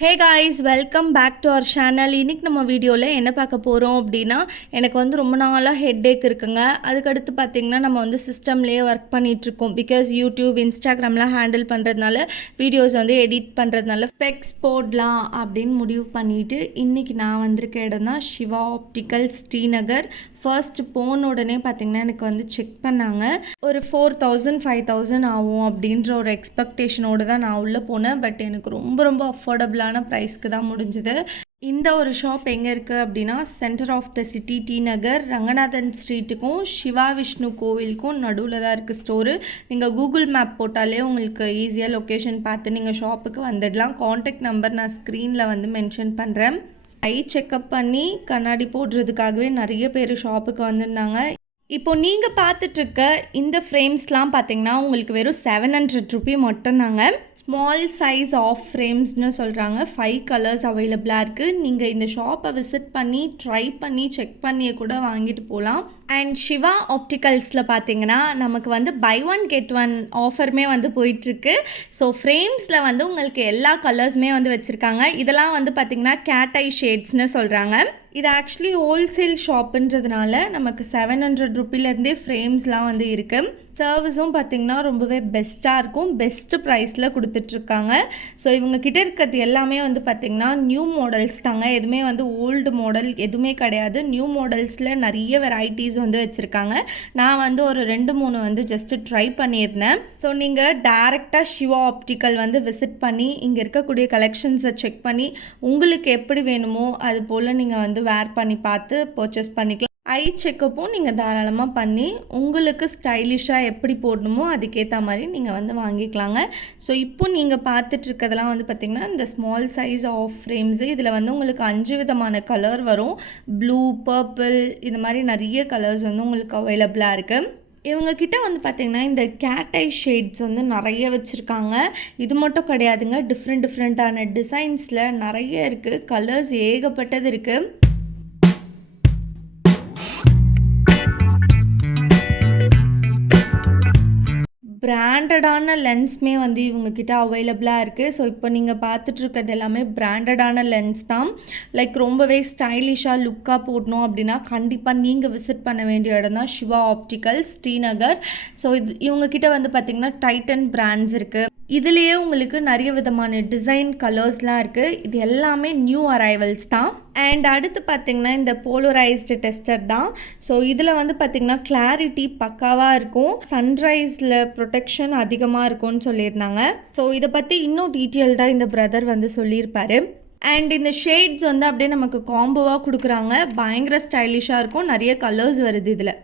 Hey guys, welcome back to our channel. இன்றைக்கி நம்ம வீடியோவில் என்ன பார்க்க போகிறோம் அப்படின்னா, எனக்கு வந்து ரொம்ப நாளாக ஹெட்டேக் இருக்குங்க. அதுக்கடுத்து பார்த்திங்கன்னா நம்ம வந்து சிஸ்டம்லேயே ஒர்க் பண்ணிகிட்ருக்கோம். பிகாஸ் யூடியூப், இன்ஸ்டாகிராம்லாம் ஹேண்டில் பண்ணுறதுனால, வீடியோஸ் வந்து எடிட் பண்ணுறதுனால ஸ்பெக்ஸ் போடலாம் அப்படின்னு முடிவு பண்ணிவிட்டு இன்றைக்கி நான் வந்திருக்க இடம் தான் சிவா ஆப்டிக்கல்ஸ், ஸ்ரீநகர். ஃபர்ஸ்ட் போன உடனே பார்த்திங்கன்னா எனக்கு வந்து செக் பண்ணாங்க. ஒரு 4000 5000 ஆகும் அப்படின்ற ஒரு எக்ஸ்பெக்டேஷனோடு தான் நான் உள்ளே போனேன். பட் எனக்கு ரொம்ப அஃபோர்டபுளான ப்ரைஸ்க்கு தான் முடிஞ்சுது. இந்த ஒரு ஷாப் எங்கே இருக்குது அப்படின்னா, centre of the city, T Nagar, Ranganathan ஸ்ட்ரீட்டுக்கும் சிவா விஷ்ணு கோவிலுக்கும் நடுவில் தான் இருக்குது ஸ்டோரு. நீங்கள் கூகுள் மேப் போட்டாலே உங்களுக்கு ஈஸியாக லொக்கேஷன் பார்த்து நீங்கள் ஷாப்புக்கு வந்துடலாம். காண்டாக்ட் நம்பர் நான் ஸ்க்ரீனில் வந்து மென்ஷன் பண்ணுறேன். ஐ செக்கப் பண்ணி கண்ணாடி போடுறதுக்காகவே நிறைய பேர் ஷாப்புக்கு வந்திருந்தாங்க. இப்போ நீங்கள் பார்த்துட்ருக்க இந்த ஃப்ரேம்ஸ்லாம் பார்த்தீங்கன்னா உங்களுக்கு வெறும் 700 ரூபி மட்டும்தாங்க. ஸ்மால் சைஸ் ஆஃப் ஃப்ரேம்ஸ்னு சொல்கிறாங்க. 5 கலர்ஸ் அவைலபிளாக இருக்குது. நீங்கள் இந்த ஷாப்பை விசிட் பண்ணி ட்ரை பண்ணி செக் பண்ணியே கூட வாங்கிட்டு போகலாம். அண்ட் சிவா ஆப்டிக்கல்ஸில் பார்த்தீங்கன்னா நமக்கு வந்து பை ஒன் கெட் ஒன் ஆஃபருமே வந்து போயிட்டுருக்கு. ஸோ ஃப்ரேம்ஸில் வந்து உங்களுக்கு எல்லா கலர்ஸுமே வந்து வச்சுருக்காங்க. இதெல்லாம் வந்து பார்த்திங்கன்னா கேட் ஐ ஷேட்ஸ்னு சொல்கிறாங்க. இது ஆக்சுவலி ஹோல்சேல் ஷாப்புன்றதுனால நமக்கு 700 ரூபிலேருந்தே ஃப்ரேம்ஸ்லாம் வந்து இருக்குது. சர்வீஸும் பார்த்திங்கன்னா ரொம்பவே பெஸ்ட்டாக இருக்கும். பெஸ்ட்டு ப்ரைஸில் கொடுத்துட்ருக்காங்க. ஸோ இவங்கக்கிட்ட இருக்கிறது எல்லாமே வந்து பார்த்திங்கன்னா நியூ மாடல்ஸ் தாங்க. எதுவுமே வந்து ஓல்டு மாடல் எதுவுமே கிடையாது. நியூ மாடல்ஸில் நிறைய வெரைட்டிஸ் வந்து வச்சுருக்காங்க. நான் வந்து ஒரு 2-3 வந்து ஜஸ்ட்டு ட்ரை பண்ணியிருந்தேன். ஸோ நீங்கள் டேரெக்டாக சிவா ஆப்டிக்கல் வந்து விசிட் பண்ணி இங்கே இருக்கக்கூடிய கலெக்ஷன்ஸை செக் பண்ணி உங்களுக்கு எப்படி வேணுமோ அது போல் நீங்கள் வந்து வேர் பண்ணி பார்த்து பர்ச்சேஸ் பண்ணிக்கலாம். ஐ செக்கப்பும் நீங்கள் தாராளமாக பண்ணி உங்களுக்கு ஸ்டைலிஷாக எப்படி போடணுமோ அதுக்கேற்ற மாதிரி நீங்கள் வந்து வாங்கிக்கலாங்க. ஸோ இப்போ நீங்கள் பார்த்துட்ருக்கதெல்லாம் வந்து பார்த்திங்கன்னா இந்த ஸ்மால் சைஸ் ஆஃப் ஃப்ரேம்ஸு. இதில் வந்து உங்களுக்கு 5 விதமான கலர் வரும். ப்ளூ, பர்பிள், இது மாதிரி நிறைய கலர்ஸ் வந்து உங்களுக்கு அவைலபிளாக இருக்குது. இவங்கக்கிட்ட வந்து பார்த்திங்கன்னா இந்த கேட் ஐ ஷேட்ஸ் வந்து நிறைய வச்சுருக்காங்க. இது மட்டும் கிடையாதுங்க, டிஃப்ரெண்ட்டான டிசைன்ஸில் நிறைய இருக்குது. கலர்ஸ் ஏகப்பட்டது இருக்குது. பிராண்டடான லென்ஸ்மே வந்து இவங்கக்கிட்ட அவைலபிளாக இருக்குது. ஸோ இப்போ நீங்கள் பார்த்துட்ருக்கிறது எல்லாமே பிராண்டடான லென்ஸ் தான். லைக் ரொம்பவே ஸ்டைலிஷாக லுக்காக போடணும் அப்படின்னா கண்டிப்பாக நீங்கள் விசிட் பண்ண வேண்டிய இடம் தான் சிவா ஆப்டிக்கல்ஸ், ஸ்ரீநகர். ஸோ இவங்கக்கிட்ட வந்து பார்த்திங்கன்னா டைட்டன் பிராண்ட்ஸ் இருக்குது. இதுலேயே உங்களுக்கு நிறைய விதமான டிசைன் கலர்ஸ்லாம் இருக்குது. இது எல்லாமே நியூ அரைவல்ஸ் தான். அண்ட் அடுத்து பார்த்திங்கன்னா இந்த போலரைஸ்டு டெஸ்டர் தான். ஸோ இதில் வந்து பார்த்திங்கன்னா கிளாரிட்டி பக்காவாக இருக்கும். சன்ரைஸில் ப்ரொடெக்ஷன் அதிகமாக இருக்கும்னு சொல்லியிருந்தாங்க. ஸோ இதை பற்றி இன்னும் டீட்டெயில்டாக இந்த பிரதர் வந்து சொல்லியிருப்பார். அண்ட் இந்த ஷேட்ஸ் வந்து அப்படியே நமக்கு காம்போவாக கொடுக்குறாங்க. பயங்கர ஸ்டைலிஷாக இருக்கும். நிறைய கலர்ஸ் வருது இதில்.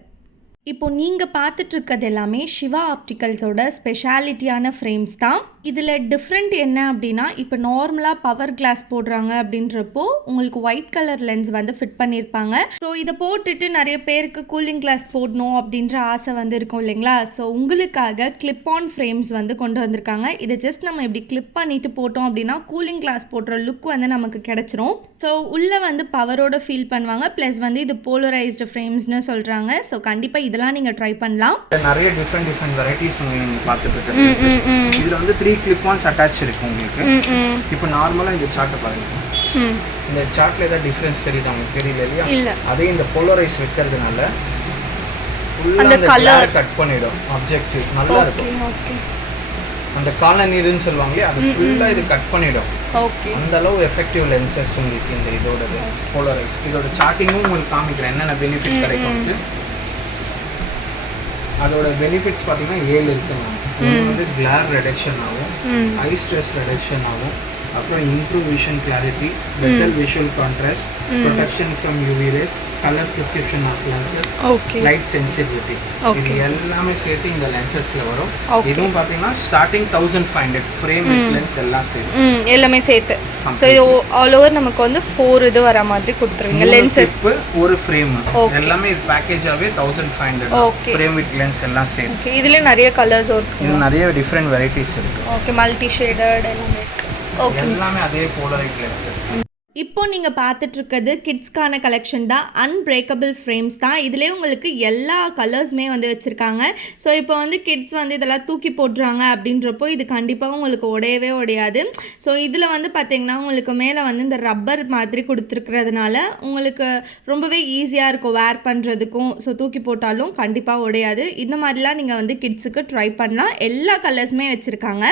இப்போது நீங்கள் பார்த்துட்ருக்கிறது எல்லாமே சிவா ஆப்டிக்கல்ஸோட ஸ்பெஷாலிட்டியான ஃப்ரேம்ஸ் தான். இதில் டிஃப்ரெண்ட் என்ன அப்படின்னா, இப்போ நார்மலாக பவர் கிளாஸ் போடுறாங்க அப்படின்றப்போ உங்களுக்கு ஒயிட் கலர் லென்ஸ் வந்து ஃபிட் பண்ணியிருப்பாங்க. ஸோ இதை போட்டுட்டு நிறைய பேருக்கு கூலிங் கிளாஸ் போடணும் அப்படின்ற ஆசை வந்து இருக்கும் இல்லைங்களா. ஸோ உங்களுக்காக கிளிப் ஆன் ஃப்ரேம்ஸ் வந்து கொண்டு வந்திருக்காங்க. இதை ஜஸ்ட் நம்ம இப்படி கிளிப் பண்ணிட்டு போட்டோம் அப்படின்னா கூலிங் கிளாஸ் போடுற லுக் வந்து நமக்கு கிடச்சிரும். ஸோ உள்ளே வந்து பவரோட ஃபீல் பண்ணுவாங்க. ப்ளஸ் வந்து இது போலரைஸ்டு ஃப்ரேம்ஸ்னு சொல்கிறாங்க. ஸோ கண்டிப்பாக இதெல்லாம் நீங்கள் ட்ரை பண்ணலாம். நிறைய டிஃப்ரெண்ட் வெரைட்டிஸ் நீங்கள் பார்த்துட்டு இருக்கீங்க. இதில் வந்து 3 கிளிப் ஆன்ஸ் அட்டாச் இருக்கு உங்களுக்கு. இப்போ நார்மலாக இந்த சார்ட்டை பாருங்க. இந்த சார்ட்டில் ஏதாவது டிஃப்ரென்ஸ் தெரியுது உங்களுக்கு? தெரியல இல்லையா? அதே இந்த போலரைஸ் வைக்கிறதுனால ஃபுல்லாக அந்த கலர் கட் பண்ணிடும். ஆப்ஜெக்டிவ் நல்லா இருக்கும். அந்த காலனீர்னு சொல்லுவாங்களே அது ஃபுல்லாக இது கட் பண்ணிடும். அந்த அளவு எஃபெக்டிவ் லென்சஸ் உங்களுக்கு இந்த இதோடது போலரைஸ். இதோட சார்ட்டிங்கும் உங்களுக்கு காமிக்கிறேன் என்னென்ன பெனிஃபிட் கிடைக்கும். அதோட பெனிஃபிட்ஸ் பார்த்தீங்கன்னா 7 இருக்குங்க. வந்து கிளார் ரெடக்ஷன் ஆகும், ஐ ஸ்ட்ரெஸ் ரெடக்ஷன் ஆகும், அப்புறம் improve vision clarity, better visual contrast, protection from UV rays, colour prescription of lenses, light sensitivity, இது எல்லாமே சேர்த்து இந்த லென்சஸ்ல வரும். இதுவும் பார்த்தீங்கன்னா ஸ்டார்டிங் 1500 ஃப்ரேம் வித் லென்ஸ் எல்லாம் சேர்த்து எல்லாமே சேர்த்து. ஸோ இது ஆல் ஓவர் நமக்கு வந்து 4 இது வர மாதிரி கொடுத்துருவீங்க. லென்சஸ் ஒரு ஃப்ரேம் எல்லாமே இது பேக்கேஜாவே 1500 ஃப்ரேம் வித் லென்ஸ் எல்லாம் சேர்த்து. இதுல நிறைய கலர்ஸ் இருக்கு. இது நிறைய டிஃப்ரெண்ட் வெரைட்டிஸ் இருக்கு. ஓகே, மல்டி ஷேடட் எல்லாமே. எல்லாமே அதே போலரைட் லென்சஸ். இப்போ நீங்கள் பார்த்துட்ருக்கிறது கிட்ஸ்க்கான கலெக்ஷன் தான். அன்பிரேக்கபிள் ஃப்ரேம்ஸ் தான். இதிலே உங்களுக்கு எல்லா கலர்ஸுமே வந்து வச்சுருக்காங்க. ஸோ இப்போ வந்து கிட்ஸ் வந்து இதெல்லாம் தூக்கி போடுறாங்க அப்படின்றப்போ இது கண்டிப்பாக உங்களுக்கு உடையவே உடையாது. ஸோ இதில் வந்து பார்த்திங்கன்னா உங்களுக்கு மேலே வந்து இந்த ரப்பர் மாதிரி கொடுத்துருக்கிறதுனால உங்களுக்கு ரொம்பவே ஈஸியாக இருக்கும் வேர் பண்ணுறதுக்கும். ஸோ தூக்கி போட்டாலும் கண்டிப்பாக உடையாது. இந்த மாதிரிலாம் நீங்கள் வந்து கிட்ஸுக்கு ட்ரை பண்ணலாம். எல்லா கலர்ஸுமே வச்சுருக்காங்க.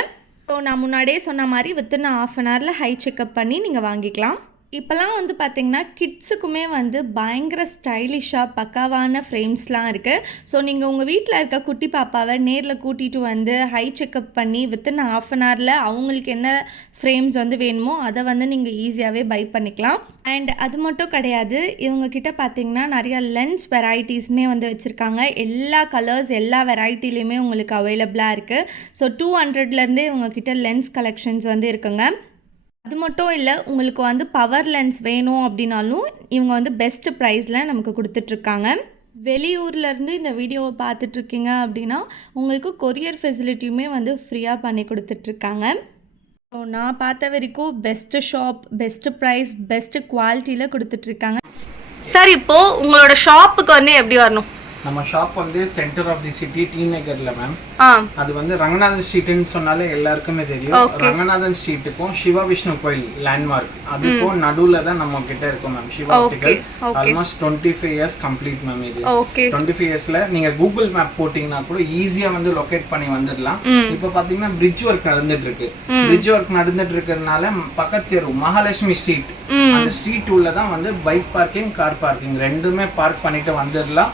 ஸோ நான் முன்னாடியே சொன்ன மாதிரி வித்தின் ½ அன் ஹவரில் ஹை செக்கப் பண்ணி நீங்கள் வாங்கிக்கலாம். இப்போலாம் வந்து பார்த்திங்கன்னா கிட்ஸுக்குமே வந்து பயங்கர ஸ்டைலிஷாக பக்காவான ஃப்ரேம்ஸ்லாம் இருக்குது. ஸோ நீங்கள் உங்கள் வீட்டில் இருக்க குட்டி பாப்பாவை நேரில் கூட்டிகிட்டு வந்து ஹை செக்கப் பண்ணி வித்தின் ½ அன் ஹவரில் அவங்களுக்கு என்ன ஃப்ரேம்ஸ் வந்து வேணுமோ அதை வந்து நீங்கள் ஈஸியாகவே பை பண்ணிக்கலாம். அண்ட் அது மட்டும் கிடையாது, இவங்கக்கிட்ட பார்த்திங்கன்னா நிறையா லென்ஸ் வெரைட்டிஸுமே வந்து வச்சுருக்காங்க. எல்லா கலர்ஸ் எல்லா வெரைட்டிலையுமே உங்களுக்கு அவைலபிளாக இருக்குது. ஸோ 200லேருந்தே இவங்கக்கிட்ட லென்ஸ் கலெக்ஷன்ஸ் வந்து இருக்குங்க. அது மட்டும் இல்லை, உங்களுக்கு வந்து பவர் லென்ஸ் வேணும் அப்படின்னாலும் இவங்க வந்து பெஸ்ட் ப்ரைஸில் நமக்கு கொடுத்துட்ருக்காங்க. வெளியூர்லேருந்து இந்த வீடியோவை பார்த்துட்ருக்கீங்க அப்படின்னா உங்களுக்கு கொரியர் ஃபெசிலிட்டியுமே வந்து ஃப்ரீயாக பண்ணி கொடுத்துட்ருக்காங்க. ஸோ நான் பார்த்த வரைக்கும் best shop, best price, best குவாலிட்டியில் கொடுத்துட்ருக்காங்க. சார் இப்போது உங்களோட ஷாப்புக்கு வந்து எப்படி வரணும்? நம்ம ஷாப் வந்து centre of the city T நகர்ல மேம். அது வந்து ரங்கநாதன் ஸ்ட்ரீட்னு சொன்னாலே எல்லாருக்குமே தெரியும். ரங்கநாதன் ஸ்ட்ரீட்டுக்கும் சிவா விஷ்ணு கோயில் லேண்ட்மார்க் அதுக்கும் நடுவுல தான் நம்ம கிட்ட இருக்கும் ma'am Siva optical. Almost 25 years complete ma'am. இது 25 இயர்ஸ்ல நீங்க கூகுள் மேப் போட்டீங்கன்னா கூட ஈஸியா வந்து லொகேட் பண்ணி வந்துடலாம். இப்போ பாத்தீங்கன்னா பிரிட்ஜ் ஒர்க் நடந்துட்டு இருக்கு. பிரிட்ஜ் ஒர்க் நடந்துட்டு இருக்கிறதுனால பக்கத்து தெரு மகாலட்சுமி ஸ்ட்ரீட், அந்த ஸ்ட்ரீட் உள்ள தான் வந்து பைக் பார்க்கிங், கார் பார்க்கிங் ரெண்டுமே பார்க் பண்ணிட்டு வந்துடலாம்.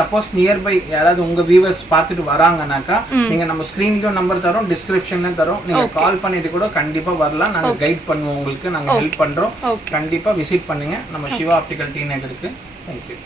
சப்போஸ் நியர்பை யாராவது உங்க வியூவர்ஸ் பார்த்துட்டு வராங்கனாக்கா நீங்க நம்ம ஸ்கிரீன்லயும் நம்பர் தரோம், டிஸ்கிரிப்ஷன்லயும் தரோம். நீங்க கால் பண்ணிட்டு கூட கண்டிப்பா வரலாம். நாங்க கைட் பண்ணுவோம், உங்களுக்கு நாங்க ஹெல்ப் பண்றோம். கண்டிப்பா விசிட் பண்ணுங்க நம்ம சிவா ஆப்டிகல் டி நகருக்கு. தேங்க்யூ.